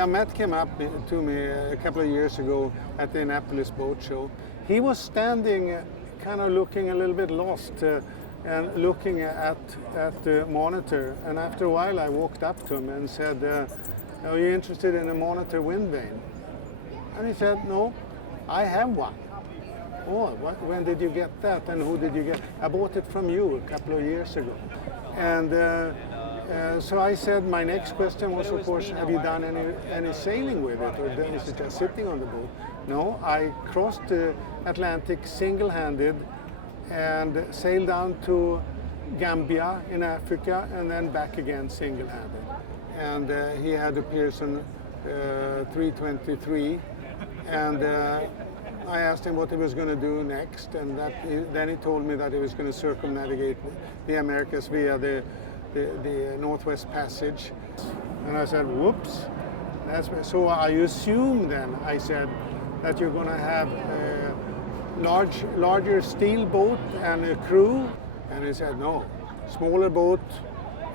Yeah, Matt came up to me a couple of years ago at the Annapolis Boat Show. He was standing, kind of looking a little bit lost and looking at the monitor. And after a while, I walked up to him and said, "Are you interested in a monitor windvane?" And he said, "No, I have one." "Oh, when did you get that, and who did you get?" "I bought it from you a couple of years ago." And so I said, my next question was, of course, have you done any sailing with it, or is it just sitting on the boat? No, I crossed the Atlantic single-handed and sailed down to Gambia in Africa and then back again single-handed. And he had a Pearson 323, and I asked him what he was going to do next, and then he told me that he was going to circumnavigate the Americas via the Northwest Passage. And I said, whoops. So I assume then, I said, that you're going to have a larger steel boat and a crew? And he said, no, smaller boat,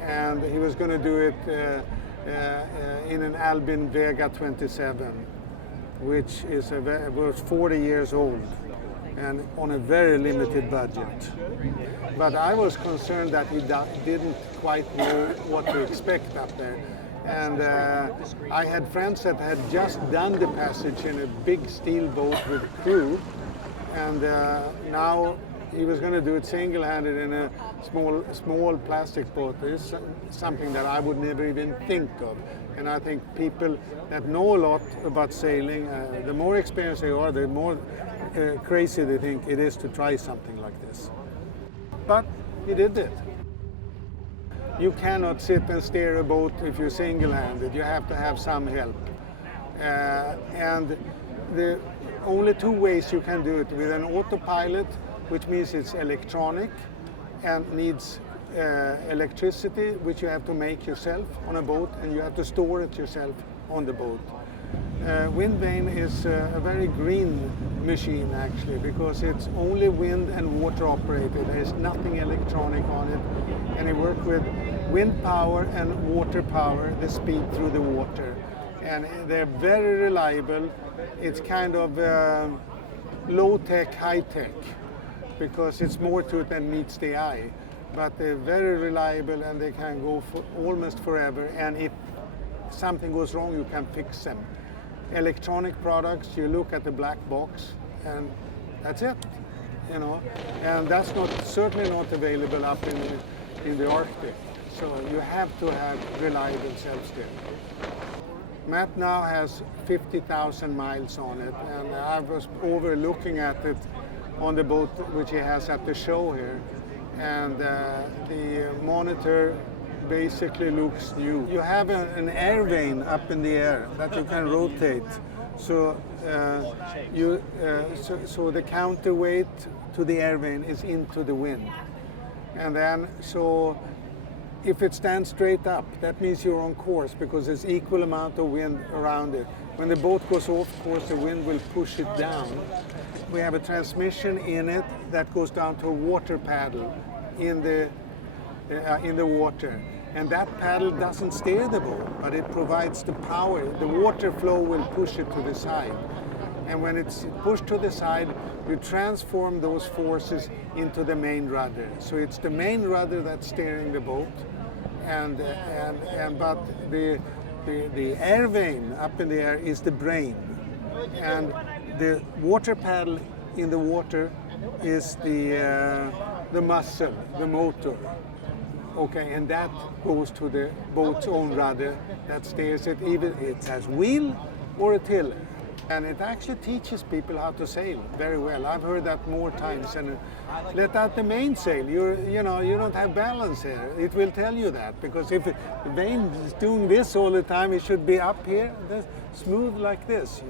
and he was going to do it in an Albin Vega 27, which was 40 years old and on a very limited budget. But I was concerned that he didn't quite know what to expect up there. And I had friends that had just done the passage in a big steel boat with a crew, and now he was going to do it single-handed in a small plastic boat. This is something that I would never even think of. And I think people that know a lot about sailing, the more experienced they are, the more crazy they think it is to try something like this. But he did it. You cannot sit and steer a boat if you're single-handed. You have to have some help. And the only two ways you can do it: with an autopilot, which means it's electronic and needs electricity, which you have to make yourself on a boat, and you have to store it yourself on the boat. Windvane is a very green machine, actually, because it's only wind and water operated. There is nothing electronic on it, and it works with wind power and water power, the speed through the water. And they're very reliable. It's kind of low-tech, high-tech, because it's more to it than meets the eye. But they're very reliable, and they can go for almost forever. And if something goes wrong, you can fix them. Electronic products, you look at the black box, and that's it, you know. And that's certainly not available up in the Arctic. So you have to have reliable self-steering. Matt now has 50,000 miles on it, and I was overlooking at it on the boat which he has at the show here. And the monitor basically looks new. You have an air vane up in the air that you can rotate. So so the counterweight to the air vane is into the wind. And then, so if it stands straight up, that means you're on course, because there's equal amount of wind around it. When the boat goes off course, the wind will push it down. We have a transmission in it that goes down to a water paddle in the water. And that paddle doesn't steer the boat, but it provides the power. The water flow will push it to the side. And when it's pushed to the side, you transform those forces into the main rudder. So it's the main rudder that's steering the boat, but the air vane up in the air is the brain, and the water paddle in the water is the muscle, the motor. Okay, and that goes to the boat's own rudder that steers it. Either it has wheel or a tiller. And it actually teaches people how to sail very well. I've heard that more times. And let out the mainsail. You don't have balance here. It will tell you that, because if the vane is doing this all the time, it should be up here, smooth like this.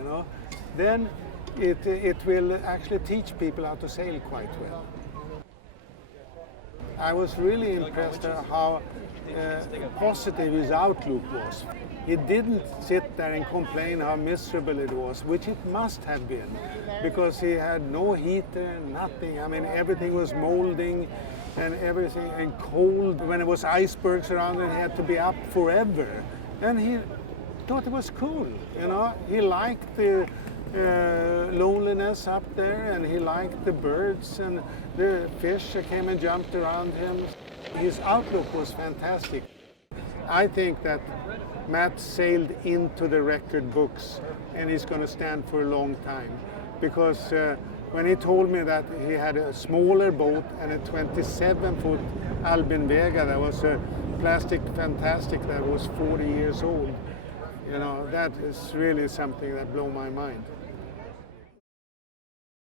Then it will actually teach people how to sail quite well. I was really impressed at how positive his outlook was. He didn't sit there and complain how miserable it was, which it must have been, because he had no heater, nothing. I mean, everything was molding and everything, and cold. When it was icebergs around, and he had to be up forever. And he thought it was cool. You know, he liked the loneliness up there, and he liked the birds and the fish that came and jumped around him. His outlook was fantastic. I think that Matt sailed into the record books, and he's going to stand for a long time, because when he told me that he had a smaller boat and a 27-foot Albin Vega that was a plastic fantastic that was 40 years old, you know, that is really something that blew my mind.